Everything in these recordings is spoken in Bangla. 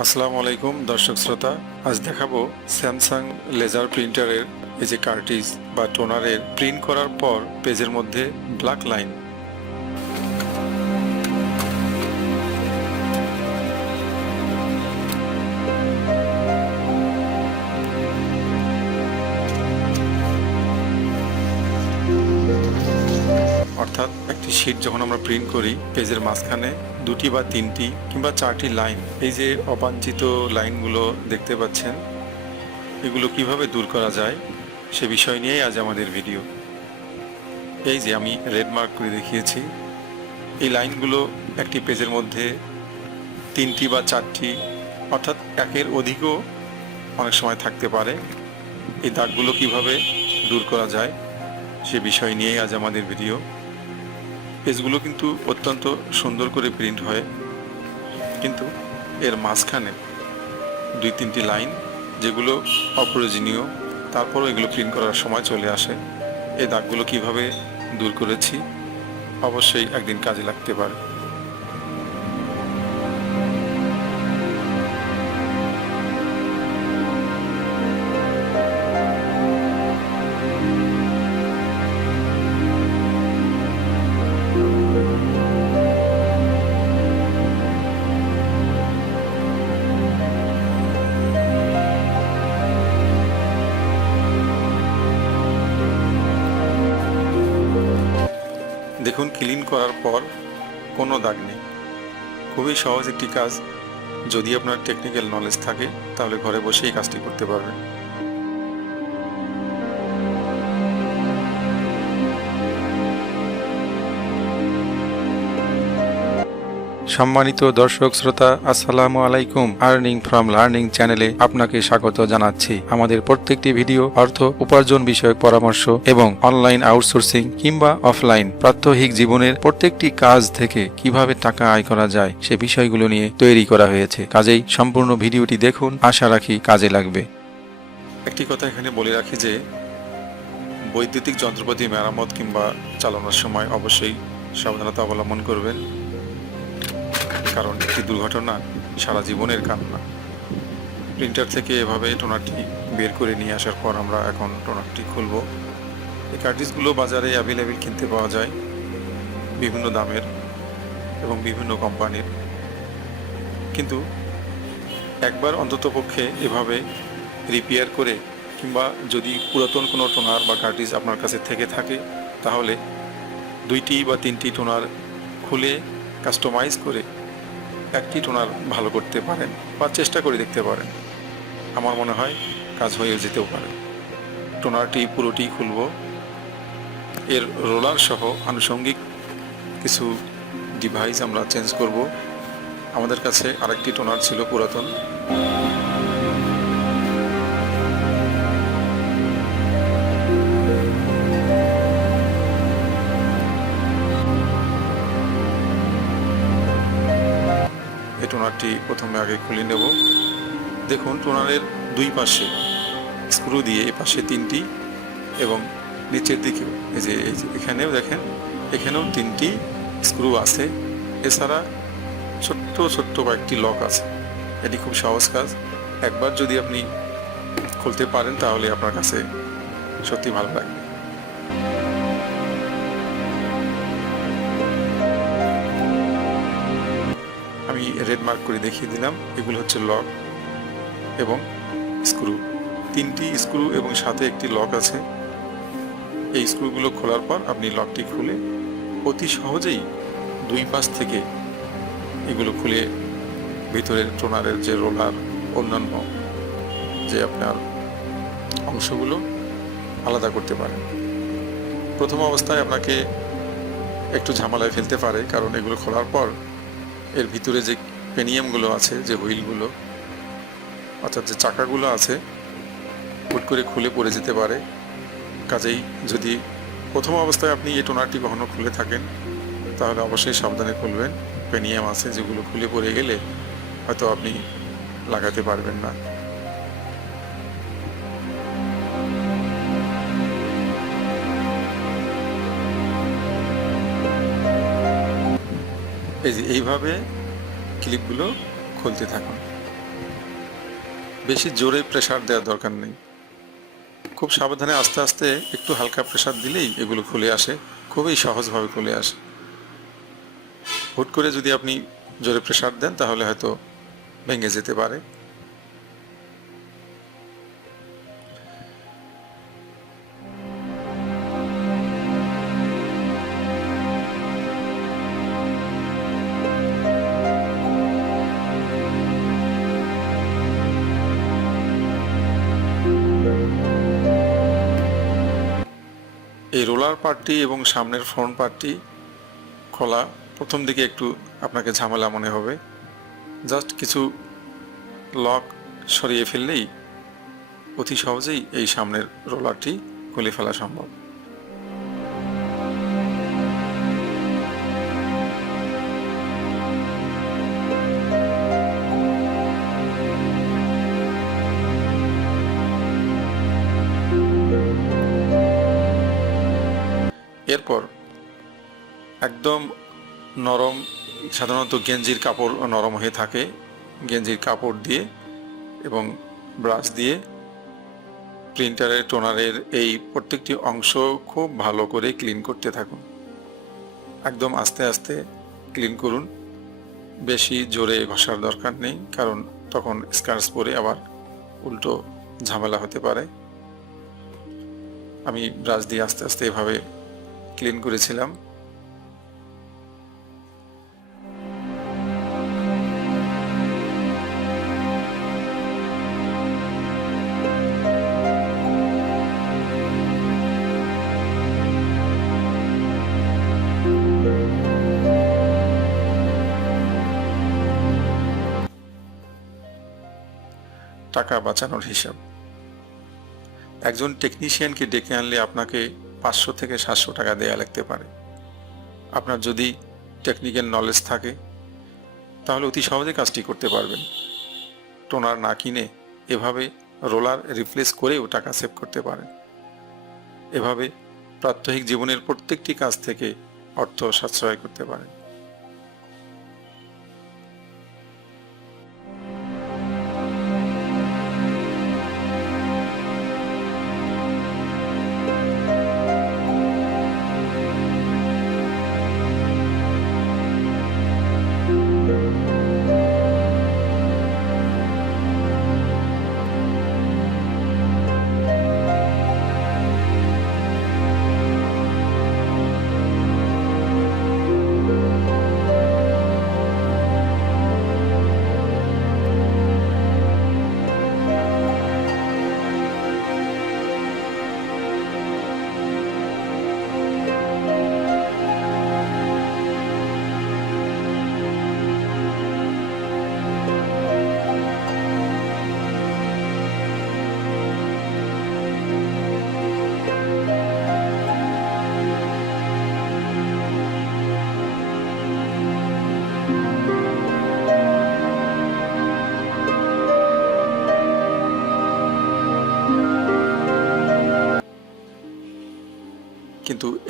আসসালামু আলাইকুম, দর্শক শ্রোতা। আজ দেখাবো স্যামসাং লেজার প্রিন্টারের এই যে কার্টিজ বা টোনারের প্রিন্ট করার পর পেজের মধ্যে ব্ল্যাক লাইন। অর্থাৎ একটি শিট যখন আমরা প্রিন্ট করি পেজের মাঝখানে দুটি বা তিনটি কিংবা চারটি লাইন এই যে অবাঞ্ছিত লাইনগুলো দেখতে পাচ্ছেন, এগুলো কীভাবে দূর করা যায়, সে বিষয় নিয়েই আজ আমাদের ভিডিও এই যে আমি রেড মার্ক করে দেখিয়েছি, এই লাইনগুলো একটি পেজের মধ্যে তিনটি বা চারটি, অর্থাৎ একের অধিকও অনেক সময় থাকতে পারে। এই দাগগুলো কীভাবে দূর করা যায়, সে বিষয় নিয়েই আজ আমাদের ভিডিও পেজগুলো কিন্তু অত্যন্ত সুন্দর করে প্রিন্ট হয়। কিন্তু এর মাঝখানে দুই, তিনটি লাইন যেগুলো অপ্রয়োজনীয়, তারপরও এগুলো প্রিন্ট করার সময় চলে আসে। এই দাগগুলো কীভাবে দূর করেছি? অবশ্যই একদিন কাজে লাগতে পারে। দেখুন ক্লিন করার পর কোনো দাগ নেই। খুবই সহজ একটি কাজ। যদি আপনার টেকনিক্যাল নলেজ থাকে, তাহলে ঘরে বসেই কাজটি করতে পারবেন। সম্মানিত দর্শক, শ্রোতা, আসসালামু আলাইকুম আর্নিং ফ্রম লার্নিং চ্যানেলে আপনাকে স্বাগত জানাচ্ছি। আমাদের প্রত্যেকটি ভিডিও অর্থ, উপার্জন বিষয়ক পরামর্শ এবং অনলাইন আউটসোর্সিং কিংবা অফলাইন প্রাত্যহিক জীবনের প্রত্যেকটি কাজ থেকে কীভাবে টাকা আয় করা যায়, সে বিষয়গুলো নিয়ে তৈরি করা হয়েছে। কাজেই সম্পূর্ণ ভিডিওটি দেখুন, আশা রাখি কাজে লাগবে। একটি কথা এখানে বলে রাখি যে, বৈদ্যুতিক যন্ত্রপাতি মেরামত কিংবা চালানোর সময় অবশ্যই সাবধানতা অবলম্বন করবেন। কারণ একটি দুর্ঘটনা সারা জীবনের কান্না। প্রিন্টার থেকে এভাবে টোনারটি বের করে নিয়ে আসার পর আমরা এখন টোনারটি খুলব। এই কার্টিজগুলো বাজারে অ্যাভেলেবেল কিনতে পাওয়া যায় বিভিন্ন দামের এবং বিভিন্ন কোম্পানির। কিন্তু একবার অন্ততপক্ষে এভাবে রিপেয়ার করে কিংবা যদি পুরাতন কোনো টোনার বা কার্টিজ আপনার কাছে থেকে থাকে, তাহলে দুইটি বা তিনটি টোনার খুলে কাস্টমাইজ করে একটি ওনার ভালো করতে পারেন বা চেষ্টা করে দেখতে পারেন। আমার মনে হয় কাজ হয়ে যেতেও পারে। টোনারটি পুরোটি খুলব। এর রোলার সহ আনুষঙ্গিক কিছু ডিভাইস আমরা চেঞ্জ করব। আমাদের কাছে আরেকটি টোনার ছিল পুরাতন। টোনারটি প্রথমে আগে খুলে নেব। দেখুন, টোনারের দুই পাশে স্ক্রু দিয়ে এই পাশে তিনটি এবং নিচের দিকেও। এই যে, এখানেও দেখেন, এখানেও তিনটি স্ক্রু আছে। এছাড়া ছোট্ট ছোট্ট কয়েকটি লক আছে। এটি খুব সহজ কাজ। একবার যদি আপনি খুলতে পারেন, তাহলে আপনার কাছে সত্যি ভালো লাগবে। আমি রেড মার্ক করে দেখিয়ে দিলাম। এগুলো হচ্ছে লক এবং স্ক্রু তিনটি স্ক্রু এবং সাথে একটি লক আছে। এই স্ক্রুগুলো খোলার পর আপনি লকটি খুলে অতি সহজেই দুই পাশ থেকে এগুলো খুলে ভিতরের টোনারের যে রোলার অন্যান্য যে আপনার অংশগুলো আলাদা করতে পারেন। প্রথম অবস্থায় আপনাকে একটু ঝামেলায় ফেলতে পারে, কারণ এগুলো খোলার পর এর ভিতরে যে পেনিয়ামগুলো আছে, যে হুইলগুলো, অর্থাৎ যে চাকাগুলো আছে, হুট করে খুলে পড়ে যেতে পারে। কাজেই যদি প্রথম অবস্থায় আপনি এই টোনারটি কখনো খুলে থাকেন, তাহলে অবশ্যই সাবধানে খুলবেন। পেনিয়াম আছে যেগুলো খুলে পড়ে গেলে হয়তো আপনি লাগাতে পারবেন না। এই যে এইভাবে ক্লিপগুলো খুলতে থাকুন। বেশি জোরে প্রেশার দেওয়ার দরকার নেই। খুব সাবধানে আস্তে আস্তে একটু হালকা প্রেশার দিলেই এগুলো খুলে আসে, খুবই সহজভাবে খুলে আসে। হুট করে যদি আপনি জোরে প্রেশার দেন তাহলে হয়তো ভেঙে যেতে পারে। এই রোলার পার্টটি এবং সামনের ফ্রন্ট পার্টটি খোলা। প্রথম দিকে একটু আপনাকে ঝামেলা মনে হবে। জাস্ট কিছু লক সরিয়ে ফেললেই অতি সহজেই এই সামনের রোলারটি খুলে ফেলা সম্ভব। এরপর একদম নরম, সাধারণত গেঞ্জির কাপড় নরম হয়ে থাকে। গেঞ্জির কাপড় দিয়ে এবং ব্রাশ দিয়ে প্রিন্টারের টোনারের এই প্রত্যেকটি অংশ খুব ভালো করে ক্লিন করতে থাকুন। একদম আস্তে আস্তে ক্লিন করুন। বেশি জোরে ঘষার দরকার নেই, কারণ তখন স্কার্স পরে আবার উল্টো ঝামেলা হতে পারে। আমি ব্রাশ দিয়ে আস্তে আস্তে এভাবে ক্লিন করেছিলাম। টাকা বাঁচানোর হিসাব। একজন টেকনিশিয়ানকে ডেকে আনলে আপনাকে পাঁচশো থেকে সাতশো টাকা দেয়া লাগতে পারে। আপনার যদি টেকনিক্যাল নলেজ থাকে, তাহলে অতি সহজে কাজটি করতে পারবেন। টোনার না কিনে এভাবে রোলার রিপ্লেস করেও টাকা সেভ করতে পারেন। এভাবে প্রাত্যহিক জীবনের প্রত্যেকটি কাজ থেকে অর্থ সাশ্রয় করতে পারেন।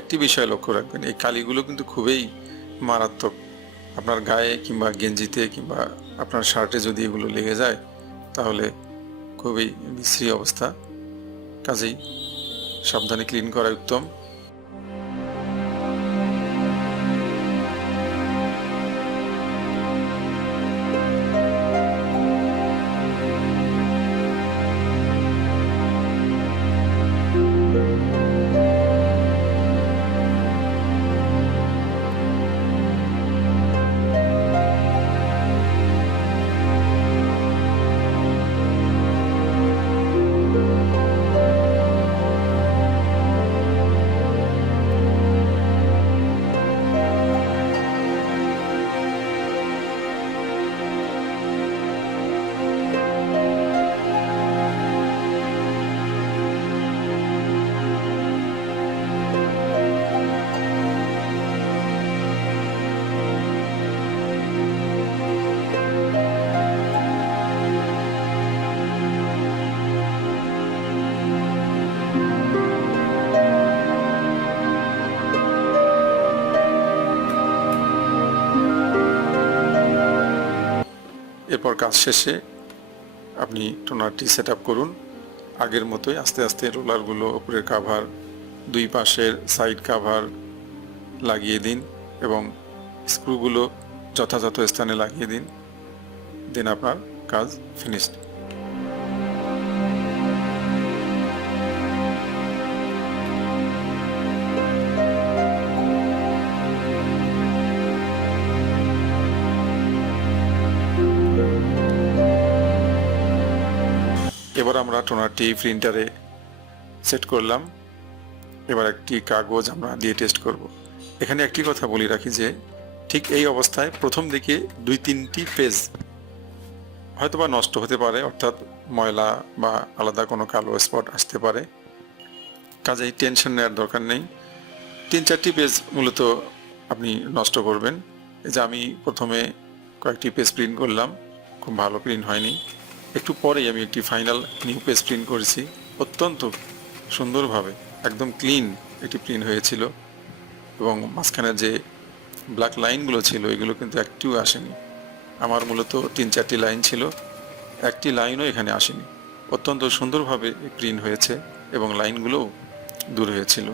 একটি বিষয় লক্ষ্য রাখবেন, এই কালিগুলো কিন্তু খুবই মারাত্মক। আপনার গায়ে কিংবা গেঞ্জিতে কিংবা আপনার শার্টে যদি এগুলো লেগে যায়, তাহলে খুবই বিশ্রী অবস্থা। কাজেই সাবধানে ক্লিন করা উত্তম। এরপর কাজ শেষে আপনি টোনারটি সেট করুন। আগের মতোই আস্তে আস্তে রোলারগুলো উপরের কাভার দুই পাশের সাইড কাভার লাগিয়ে দিন এবং স্ক্রুগুলো যথাযথ স্থানে লাগিয়ে দিন। দেন আপনার কাজ ফিনিশড আমরা টোনারটি প্রিন্টারে সেট করলাম। এবার একটি কাগজ আমরা দিয়ে টেস্ট করব। এখানে একটি কথা বলি রাখি যে, ঠিক এই অবস্থায় প্রথম দিকে দুই তিনটি পেজ হয়তোবা নষ্ট হতে পারে, অর্থাৎ ময়লা বা আলাদা কোনো কালো স্পট আসতে পারে। কাজেই টেনশন নেওয়ার দরকার নেই। তিন চারটি পেজ মূলত আপনি নষ্ট করবেন। যে আমি প্রথমে কয়েকটি পেজ প্রিন্ট করলাম, খুব ভালো প্রিন্ট হয়নি। একটু পরেই আমি একটি ফাইনাল নিউ পেজ প্রিন্ট করেছি। অত্যন্ত সুন্দরভাবে, একদম ক্লিন একটি প্রিন্ট হয়েছিল এবং মাঝখানে যে ব্ল্যাক লাইনগুলো ছিল, এগুলো কিন্তু একটিও আসেনি। আমার মূলত তিন চারটি লাইন ছিল, একটি লাইনও এখানে আসেনি। অত্যন্ত সুন্দরভাবে প্রিন্ট হয়েছে এবং লাইনগুলোও দূর হয়েছিল।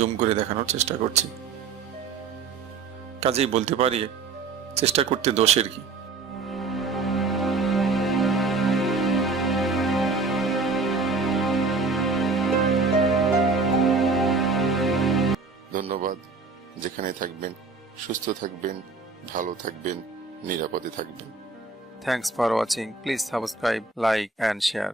জুম করে দেখানোর চেষ্টা করছি। কাজেই বলতে পারি চেষ্টা করতে দোষের কি? ধন্যবাদ। যেখানে থাকবেন সুস্থ থাকবেন ভালো থাকবেন নিরাপদে থাকবেন। Thanks for watching please subscribe like and share